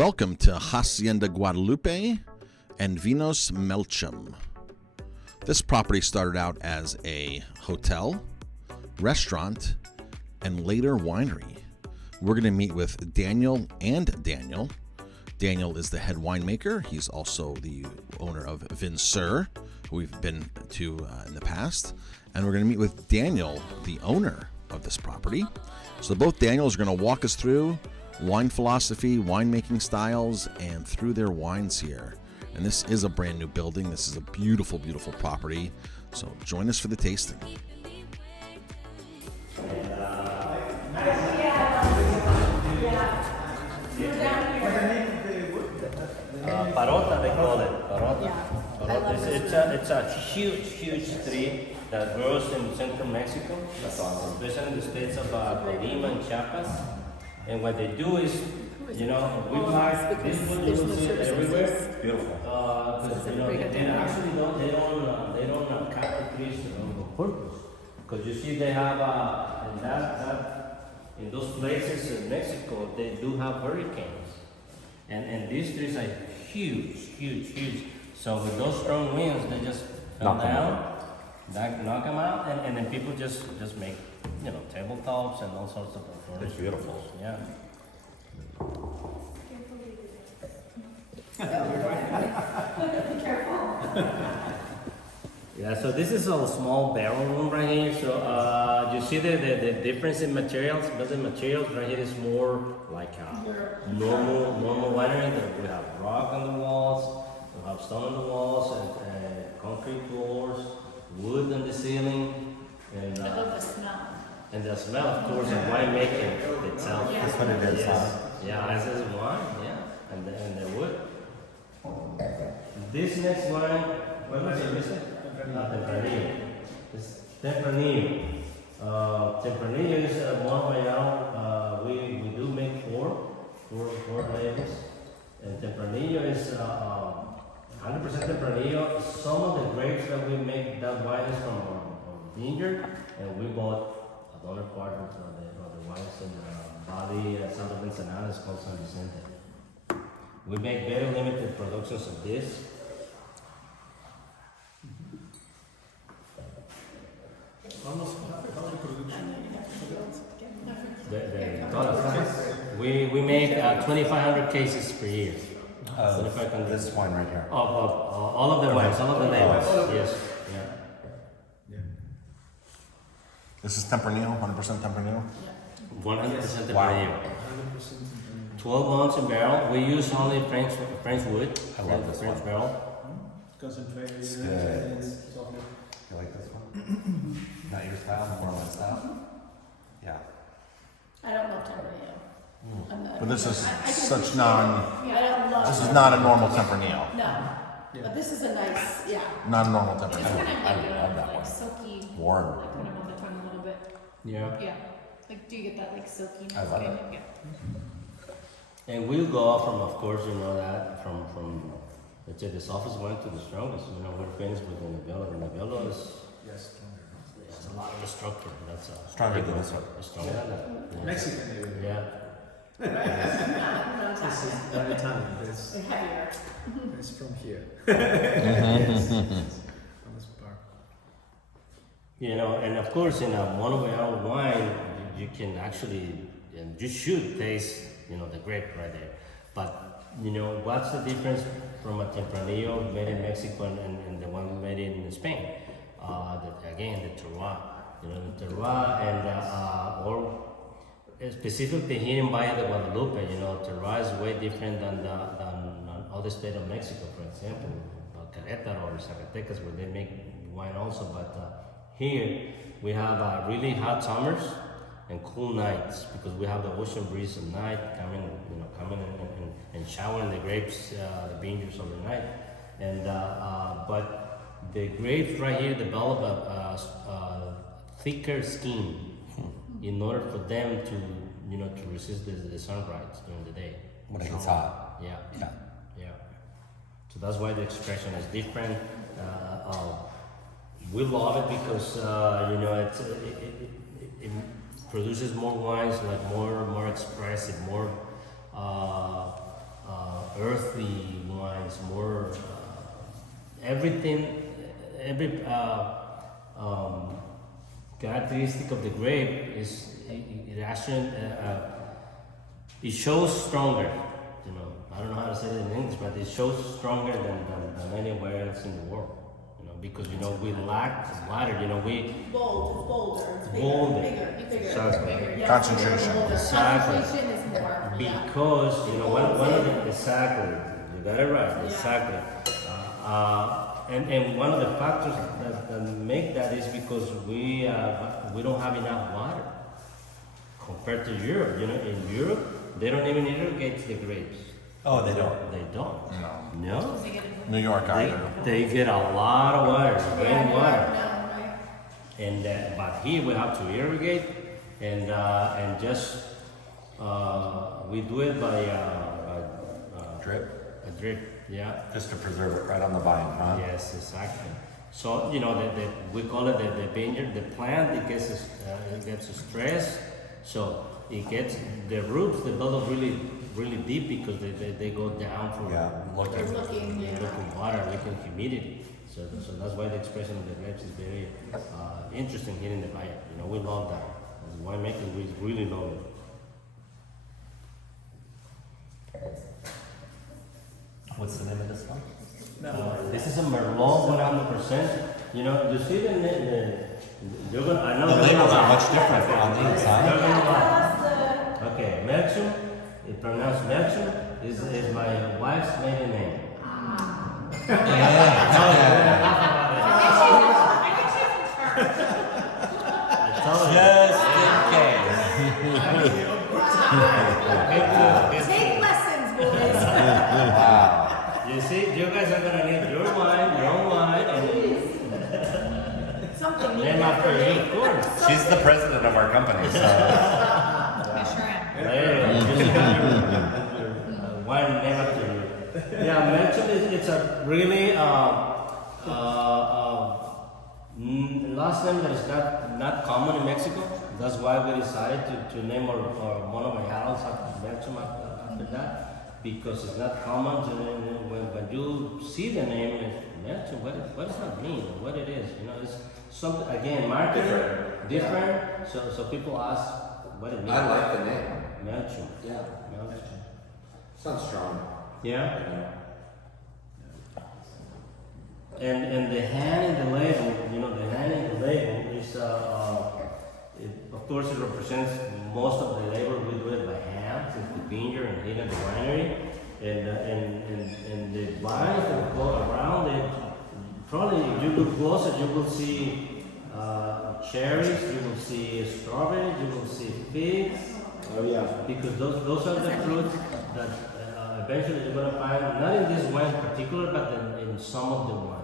Welcome to Hacienda Guadalupe and Vinos Melchum. This property started out as a hotel, restaurant, and later winery. We're going to meet with Daniel and Daniel. Daniel is the head winemaker. He's also the owner of VinSur, who we've been to in the past. And we're going to meet with Daniel, the owner of this property. So both Daniels are going to walk us through wine philosophy, winemaking styles, and through their wines here. And this is a brand new building. This is a beautiful, beautiful property. So join us for the tasting. Parota, they call it. Parota. Yeah, Parota. It's a huge tree that grows in central Mexico, especially in the states of Colima and Chiapas. And what they do is, we plant this wood, you will see it everywhere. Beautiful. They actually don't cut the trees on purpose. Because you see they have, in those places in Mexico, they do have hurricanes. And these trees are huge. So with those strong winds, they just fell down, knock them out, and then people just make, tabletops and all sorts of furniture. It's beautiful. Yeah. Yeah, so this is a small barrel room right here. So you see the difference in materials. Building materials right here is more like a normal winery. We have rock on the walls, we have stone on the walls, and concrete floors, wood on the ceiling, and I love the smell. and the smell, of course, of winemaking itself. Yeah. That's what it is, Yes. huh? Yeah, as is wine, yeah, and the wood. This next wine, what was it, Mr.? Tempranillo. It's Tempranillo. Tempranillo is one Royale. We do make four labels, and Tempranillo is 100% Tempranillo. Some of the grapes that we make that wine is from vineyard, and we bought another part of the wines in the Valle south of Ensenada. It's called San Vicente. We make very limited productions of this. We make 2,500 cases per year. This wine right here. Of all of the wines, all of the labels. Yes. Yeah. This is Tempranillo, 100% Tempranillo. 100% the Wow. barrel. 12 months in barrel. We use only French wood. I love this French one. barrel. Concentrated. It's good. You like this one? Not your style, more my style? Yeah. I don't love Tempranillo. I'm not- But this is I can such appreciate non. it. I don't love This is it. not a normal Tempranillo. No. But this is a nice, yeah. Not a normal It's Tempranillo. kind of I like, love that like one. silky. Warm. Like kind of on the tongue a little bit. Yeah. Yeah. Like, do you get that like silkiness? I love kind it. of? Yeah. And we'll go from, of course, from let's say the softest one to the strongest. We're finished with the Nebbiolo. The Nebbiolo is Yes, it's a lot of the structure. That's Stronger than this one. Stronger than that. Yeah. Mexican area. Yeah. This is Italian. It's, They're heavier. it's from here. Yes. From this part. And of course, in a mono wine, you can actually, and you should taste, the grape right there. But, what's the difference from a Tempranillo made in Mexico and the one made in Spain? Again, the terroir. The terroir or specifically here in Valle de Guadalupe, terroir is way different than other state of Mexico, for example, Querétaro or Zacatecas, where they make wine also. But here we have really hot summers and cool nights because we have the ocean breeze at night coming and showering the grapes, the vineyards overnight. And but the grapes right here develop a thicker skin in order for them to resist the sunrise during the day. When it gets hot. Yeah. Yeah. So that's why the expression is different. We love it because it produces more wines, like more expressive, more earthy wines, more everything, every characteristic of the grape is it actually it shows stronger. You know, I don't know how to say it in English, but it shows stronger than anywhere else in the world. You know, because we lack water. Bolder. It's bigger. Bolder. Bigger. Exactly. Yeah, Concentration. bolder. Exactly. Concentration is more. Because one of the exactly, you got it right. Yeah. Exactly. And one of the factors that make that is because we don't have enough water compared to Europe. In Europe they don't even irrigate the grapes. Oh, they don't. They don't. No. No. New York either. They get a lot of water, rainwater. No, right. And but here we have to irrigate and just we do it by Drip. a drip, yeah. Just to preserve it right on the vine, huh? Yes, exactly. So we call it the vineyard. The plant it gets stressed, so it gets the roots develop really deep because they go down for Yeah, Looking, yeah. looking water, looking humidity. So that's why the expression of the grapes is very interesting here in the Valle. We love that. As winemakers, we really love it. What's the name of this one? This is a Merlot 100%. You see you're gonna. I know The you're labels gonna are laugh. much different on these, You're huh? gonna laugh. Okay, Melchum. It's pronounced Melchum. Is my wife's maiden name. I told you. Take lessons, boys. Wow. You see, you guys are gonna need your own wine, and Something. name after you, of course. She's the president of our company, so. Wine name after you. Yeah, Melchum it's a really last name that is not common in Mexico. That's why we decided to name our one of my houses after Melchum after that, because it's not common. When you see the name Melchum, what does that mean? What it is? It's something again marketing different. So people ask what it means. I like the name. Melchum. Yeah. Melchum. Sounds strong. Yeah. You know? And the hand in the label, the hand in the label is, of course, it represents most of the labor. We do it by hand, since the vineyard and here at the winery, and the vines that go around it. Probably, if you look closer, you will see cherries, you will see strawberries, you will see figs. Oh yeah. Because those are the fruits that eventually you're gonna find, not in this wine in particular, but in some of the wines.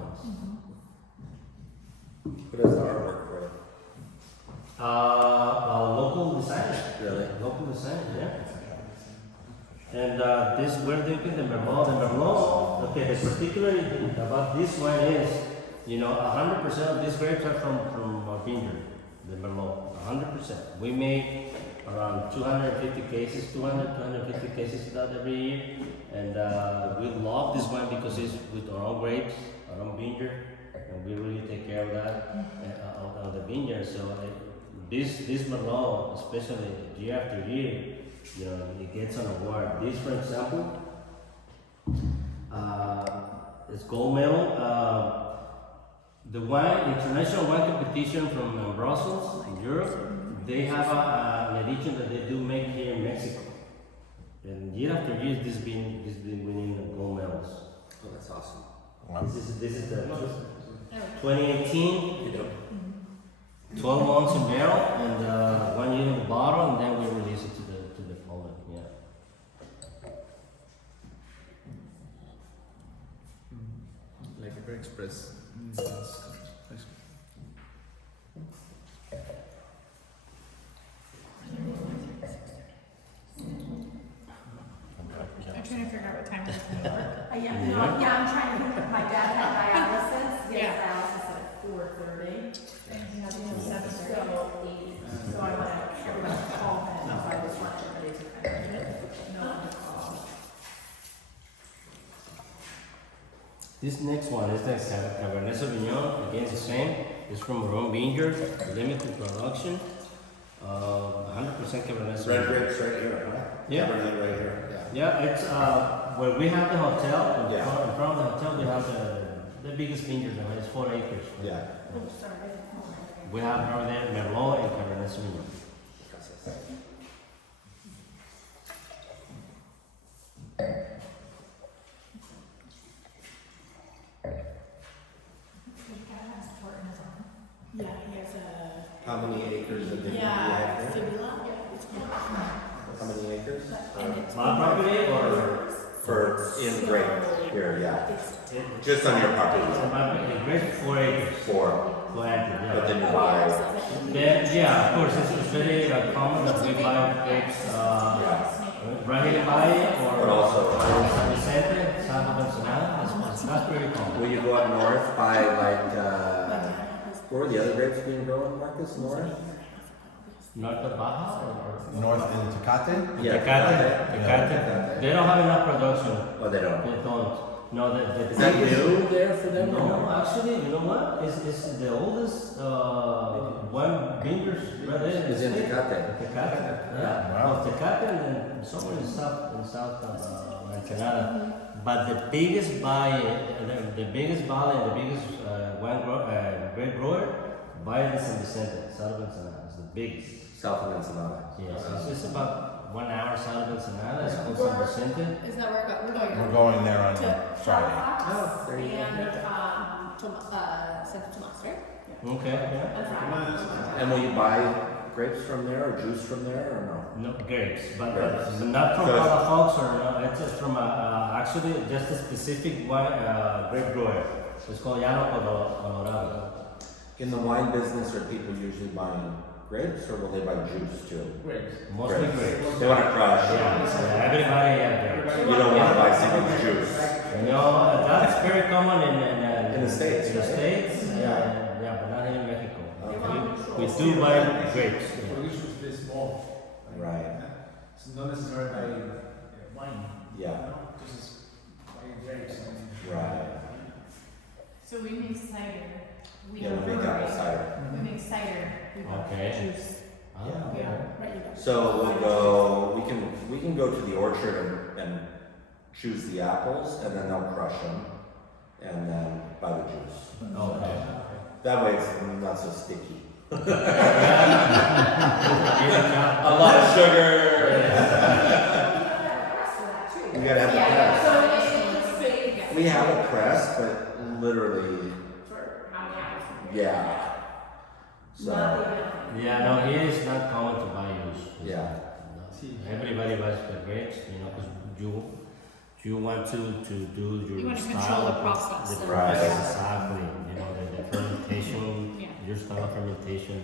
Who does the artwork for it? Local designers. Really? Local designers, yeah. And this, we're drinking the Merlot. The Merlot, okay, the particular about this wine is, 100% of these grapes are from our vineyard, the Merlot, 100%. We make around 250 cases, 250 cases of that every year. And we love this wine because it's with our own grapes, our own vineyard, and we really take care of that, of the vineyard. So this Merlot, especially year after year, it gets an award. This, for example, is gold medal. The international wine competition from Brussels, in Europe, they have an edition that they do make here in Mexico. And year after year, this has been winning gold medals. Oh, that's awesome. This is the 2018, 12 months in barrel and 1 year in the bottle, and then we release it to the public. Yeah. Like a very express. I'm trying to figure out what time it is in New York. I'm trying to think of my dad had dialysis. He Yeah. has dialysis at 4:30. And you have to have 7:30. So 8. So I want to call him. So I was watching, but he's no one to call. This next one is the Cabernet Sauvignon. Again, the same. It's from our own vineyard, limited production. 100% Cabernet Sauvignon. Red grapes right here, huh? Yeah. Cabernet right here. Yeah, it's where we have the hotel. In Yeah. front of the hotel, we have the biggest vineyard. It's 4 acres. Yeah. We have over there Merlot and Cabernet Sauvignon. Yeah, he has a. How many acres of vineyard do you Yeah, have here? fibula. It's How many acres? and it's My property or For in grape here, yeah. It's Just on your property. the grapes 4 acres. 4. Planted, yeah. But then you buy. Then, yeah, of course, it's very common that we buy grapes right here in Valle But or also- San Vicente, south of Ensenada. That's pretty common. Will you go up north by like, where were the other grapes being grown, Marcus? North? North of Baja or North in Tecate? Yeah. Tecate. They don't have enough production. Oh, they don't. They don't. No, the Is that biggest- new there for them? No, actually, you know what? It's the oldest one vineyard right there. It's in the state. Tecate. Tecate, yeah. Wow. Tecate and then somewhere in south of Ensenada. But the biggest valley, the biggest valley and the biggest grape grower, Valle de San Vicente, south of Ensenada. It's the biggest. South of Ensenada. Yes, it's about 1 hour south of Ensenada. It's called San Vicente. Isn't that where we're going? We're going there on To Friday. Oh, there you go. and Santa Tomas, right? Okay, yeah. On Friday. And will you buy grapes from there or juice from there or No grapes, but Grapes. not from So it's- Palafox or no, it's just from actually just a specific one grape grower. It's called Llano Colorado. no? In the wine business, are people usually buying grapes or will they buy juice too? Grapes. Mostly grapes. They want to crush. Yeah, so everybody has grapes. You don't want to buy single juice. No, that's very common In the States, In the right? States, Yeah. yeah, but not here in Mexico. Okay. We do buy grapes. So we should be small. Right. It's not necessarily by wine. Yeah. Just by grapes. Right. So we make cider. We Yeah, have we make apple brewery. cider. We make cider. We have Okay. juice. Ah, Yeah. okay. Right, you go. So we'll go. We can go to the orchard and choose the apples, and then they'll crush them, and then buy the juice. Okay. That way it's not so sticky. Yeah. A lot of sugar. You gotta have the Yeah, press. so it's We have a press, but literally, for how many hours? yeah. So Yeah, no, here it's not common to buy juice. yeah. Everybody buys the grapes, because you want to do your You want to style control the of process. The Right. process, exactly. The fermentation, Yeah. your style of fermentation.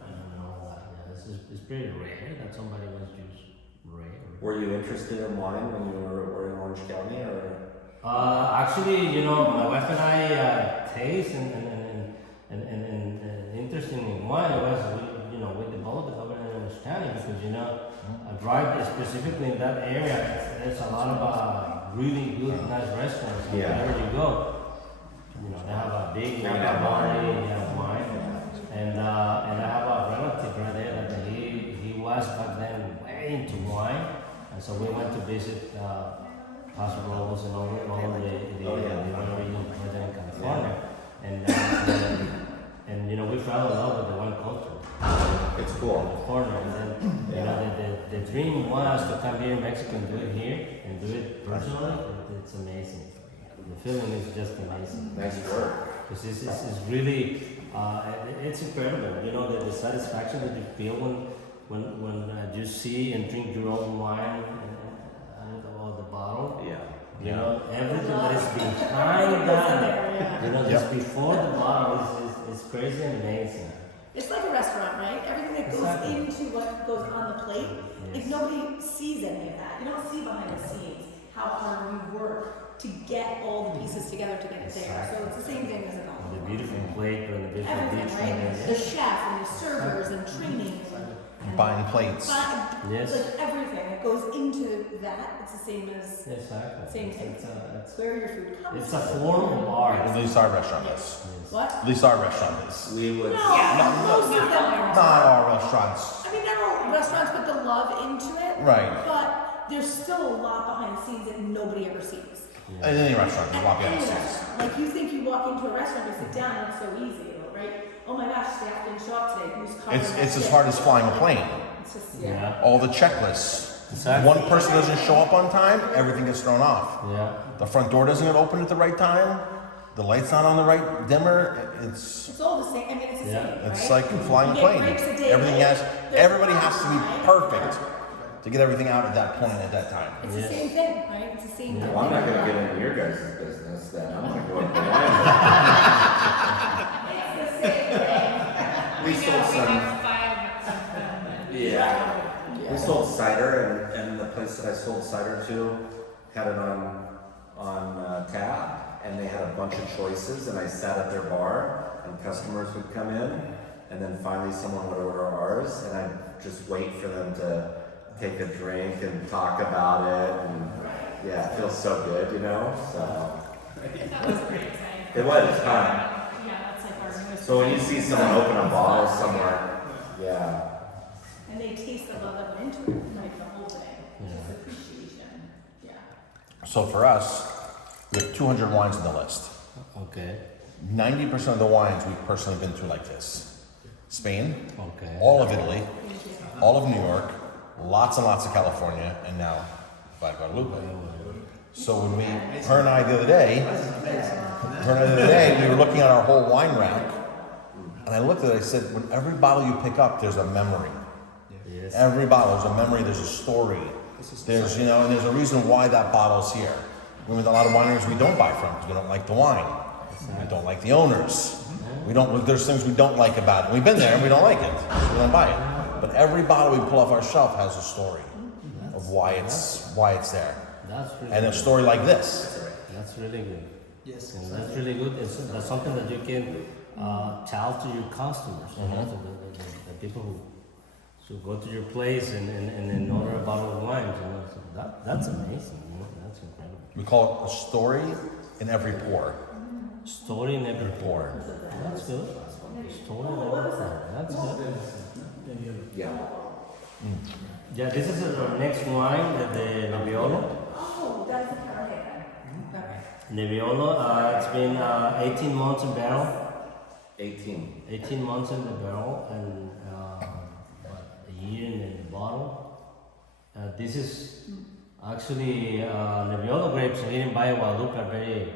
I don't know. It's pretty rare that somebody wants juice. Rare. Were you interested in wine when you were in Orange County, or? Actually, my wife and I taste and interested in wine was we developed it over in Orange County because right specifically in that area there's a lot of really good nice restaurants. Yeah. Wherever you go, they have a big wine, and I have a relative right there that he was back then way into wine, and so we went to visit Paso Robles and all the wineries in California, and we fell in love with the wine culture. It's cool. California, and then the dream was to come here in Mexico and do it here and do it personally. It's amazing. The feeling is just amazing. Nice work. Because it's really, it's incredible. The satisfaction that you feel when you see and drink your own wine out of the bottle. Yeah. Everything that is behind that, just before the bottle is crazy and amazing. It's like a restaurant, right? Everything that goes Exactly. into what goes on the plate. Yes. If nobody sees any of that, you don't see behind the scenes how hard we work to get all the pieces together to get it there. Exactly. So it's the same thing as a The golf. beautiful plate or the beautiful Everything, beach. right? The chef and the servers and training. and Buying plates. Yes. like everything that goes into that. It's the same as Exactly. same thing. It's Where your food comes it's a from. form of art. At least our restaurant is. Yes. What? At least our restaurant is. We would. No, most of them are. Not our restaurants. I mean, not all restaurants put the love into it. Right. But there's still a lot behind the scenes that nobody ever sees. In any restaurant, you walk in and Any see. restaurant. Like you think you walk into a restaurant and sit down and it's so easy, right? Oh my gosh, staff didn't show up today. Who's covering It's that as shit? hard as flying a plane. It's just, Yeah. All the checklists. Exactly. One person doesn't show up on time, everything gets thrown off. Yeah. The front door doesn't get opened at the right time. The light's not on the right dimmer. It's It's all the same. I mean, it's the Yeah. same. it's right? like flying a You get plane. breaks a day Everything late. has There's everybody has to be time. perfect to get everything out at that point at that time. It's Yes. the same thing, right? It's the same Yeah. thing. Well, I'm not gonna get into your guys' business then. I'm gonna go into the wine. It's the same thing. We sold We some. have 5 Yeah. We sold cider, and the place that I sold cider to had it on tap, and they had a bunch of choices. And I sat at their bar, and customers would come in, and then finally someone would order ours, and I'd just wait for them to take a drink and talk about it, and yeah, it feels so good, you know. So That was pretty exciting. it was fun. Yeah, that's like our newest. So when you see someone open a bottle somewhere, yeah. And they taste the love that went into it, like the whole thing. Just appreciation. Yeah. So for us, we have 200 wines on the list. Okay. 90% of the wines we've personally been through like this. Spain, Okay. all of Italy, all of New York, lots and lots of California, and now Valle de Guadalupe. So when her and I the other day, we were looking at our whole wine rack, and I looked at it, I said, when every bottle you pick up, there's a memory. Yes. Every bottle, there's a memory, there's a story. There's, and there's a reason why that bottle's here. With a lot of wineries we don't buy from because we don't like the wine. We don't like the owners. There's things we don't like about it. We've been there and we don't like it. So we don't buy it. But every bottle we pull off our shelf has a story of why it's there. That's really And a good. story like this. That's really good. Yes. And that's really good. That's something that you can tell to your customers, you know, to the people who go to your place and order a bottle of wine. You know, so that's amazing. You know, that's incredible. We call it a story in every pour. Story in every pour. That's good. Story in every pour. That's good. Yeah. Yeah, this is our next wine, the Nebbiolo. Oh, that's the Cabernet then. Okay. Nebbiolo, it's been 18 months in barrel. 18. 18 months in the barrel and a year in the bottle. This is actually Nebbiolo grapes here in Valle de Guadalupe are very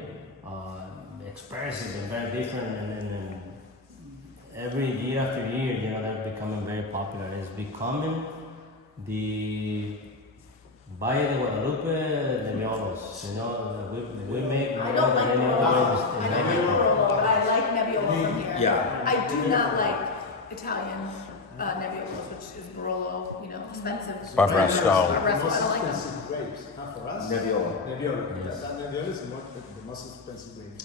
expressive and very different, and every year after year, you know, they're becoming very popular. It's becoming the Valle de Guadalupe Nebbiolos. You know, we make I more don't than like any Barolo. other grapes I in don't like Mexico. Barolo, but I like Nebbiolo from here. Yeah. I do not like Italian Nebbiolos, which is Barolo, expensive. Barbaresco. Barbaresco, I don't like them. Expensive grapes, not for us. Nebbiolo. Nebbiolo. Yes. That Nebbiolo is the most expensive grape.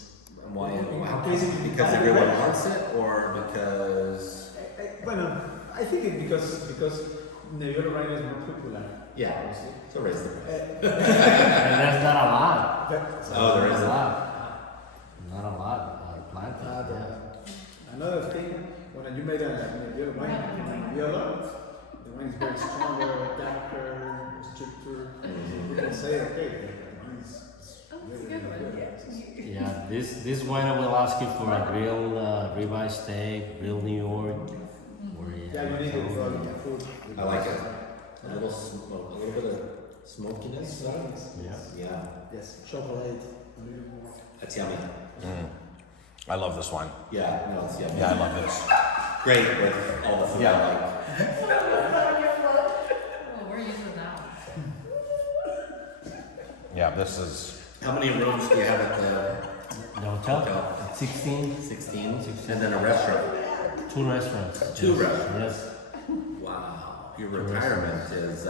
Why? Because everyone wants it, or because? Bueno, I think it's because Nebbiolo right now is more popular. Yeah, obviously. so raise the price. And there's not a lot. Oh, there Not is a a lot. Not a lot planted. Yeah. Another thing, when you made a Nebbiolo wine, the wine is very stronger, darker, stricter. We can say, okay, the wine is that's a good one. Yeah, this wine I will ask you for a grilled ribeye steak, grilled New York. Or, Yeah, you need it for the food. I like it. A little bit of smokiness. Yeah. Yeah, Yes, chocolate. A little more. that's yummy. I love this wine. Yeah, no, it's yummy. Yeah, I love this. Great with all the food I like. Oh, we're using that one. Yeah, this is. How many rooms do you have at The hotel? Hotel. 16. the 16? And then a restaurant? 2 restaurants. Two Yes, restaurants. Yes. Wow, your retirement is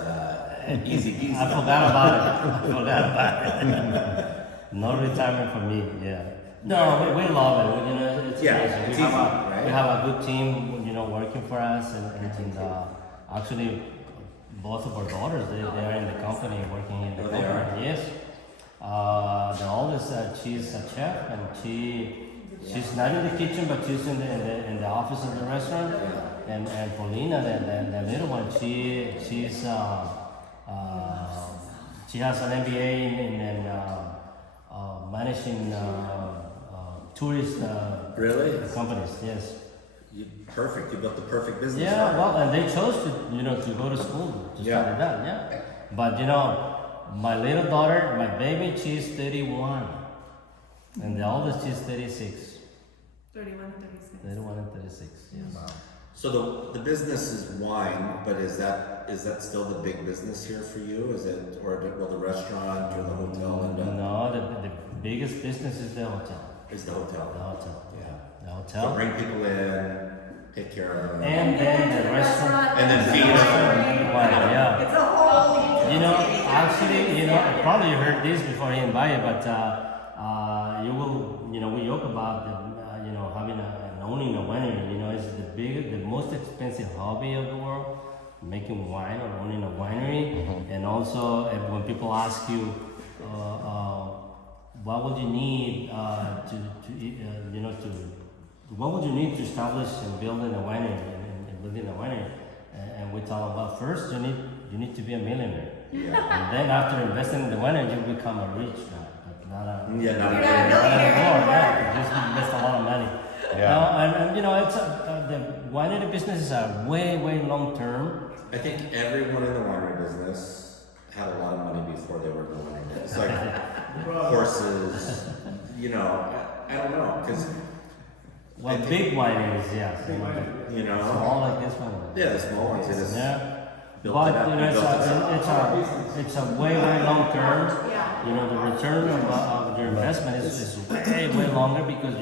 easy peasy. I forgot about it. No retirement for me, yeah. No, we love it. It's Yeah, amazing. it's We have easy, right? We have a good team, working for us, and actually, both of our daughters, they are in the company, working in the Oh, company. they are? Yes. The oldest, she's a chef, and she's not in the kitchen, but she's in the office of the restaurant. And Paulina, the little one, she's she has an MBA in managing tourist Really? companies. Yes. Perfect. You built the perfect business. Yeah. Well, and they chose to to go to school to Yeah. study that. Yeah. But my little daughter, my baby, she's 31, and the oldest she's 36. 31, 36. 31 and 36. Yes. So the business is wine, but is that still the big business here for you? Is it, or will the restaurant or the hotel end up? No, the biggest business is the hotel. Is the hotel? The hotel. Yeah. The So hotel. bring people in, take care of them. And then the restaurant. And then feed them. Wine, yeah. It's a whole. Actually, probably you heard this before in Valle, but you will, we joke about having and owning a winery. It's the most expensive hobby of the world, making wine or owning a winery. And also, when people ask you, what would you need what would you need to establish and building a winery and building a winery? And we tell them, well, first you need to be a millionaire. And then after investing in the winery, you become a rich guy, but not a Yeah, not You're a not a big- millionaire anymore. yeah, just invest a lot of money. Yeah. And it's the winery businesses are way long term. I think everyone in the winery business had a lot of money before they were in the winery business. Like horses, I don't know, because, Well, big wineries, yeah. Small like this one. yeah, the small ones, they just Yeah. built But it up. it's a way long term. The return of your investment is way longer because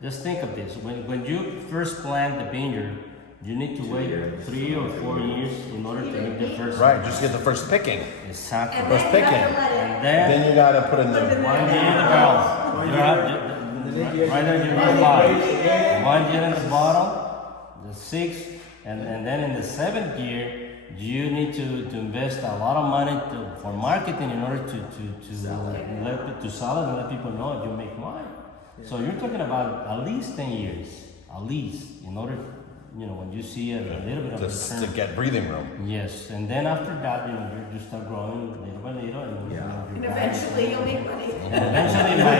just think of this. When you first plant the vineyard, you need to wait 3 or 4 years in order to get the first. Right, just get the first picking. Exactly. And First then you have picking. to let it. And then Then you gotta put in the. 1 year in the barrel. Right there, you have 5. 1 year in the bottle, the 6th, and then in the 7th year, you need to invest a lot of money for marketing in order to sell it and let people know you make wine. So you're talking about at least 10 years, at least, in order, when you see a little bit of Just to return. get breathing room. Yes, and then after that, you start growing little by little, and And eventually you'll make money. and eventually my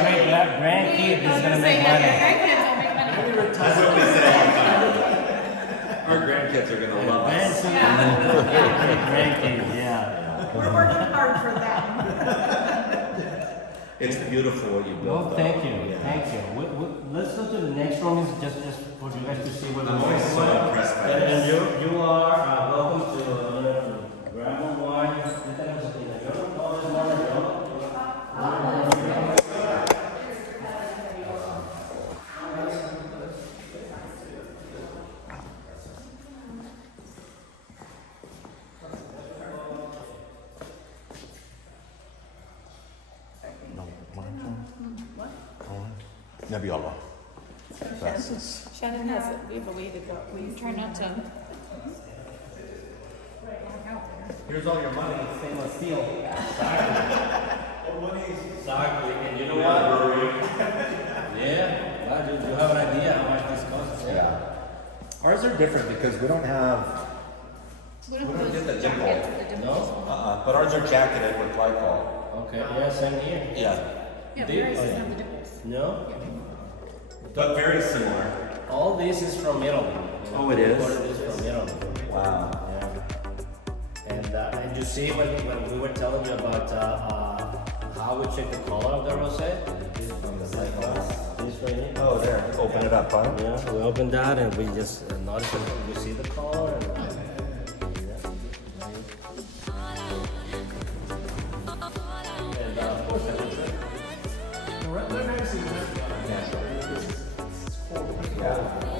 great grandkid is gonna make money. Grandkids don't make money. That's what we say all the time. Our grandkids are gonna love us. Eventually, grandkids, yeah. We're working hard for them. It's beautiful what you built. Well, though. thank you, Yeah. thank you. Let's go to the next room, is just for you guys to see what I'm always so impressed by And this. you are welcome to grab one wine. Nebbiolo. Gracias. Shannon has it. We have a way to go. We try not to. Here's all your money, it's stainless steel. Exactly, and you know what? Yeah, glad you have an idea how much this costs. Yeah. Ours are different because we don't have, We don't get the dimple. No? but ours are jacketed with glycol. Okay, yeah, same here. Yeah. Yeah, the rice is not the dimples. No? But very similar. All this is from Italy. Oh, it is? All this is from Italy. Wow. Yeah. And you see when we were telling you about how we check the color of the rosé? This right here. Oh, there. Open it up, huh? Yeah, we open that and we just notice that we see the color and of course that is it. The red nice is Yeah.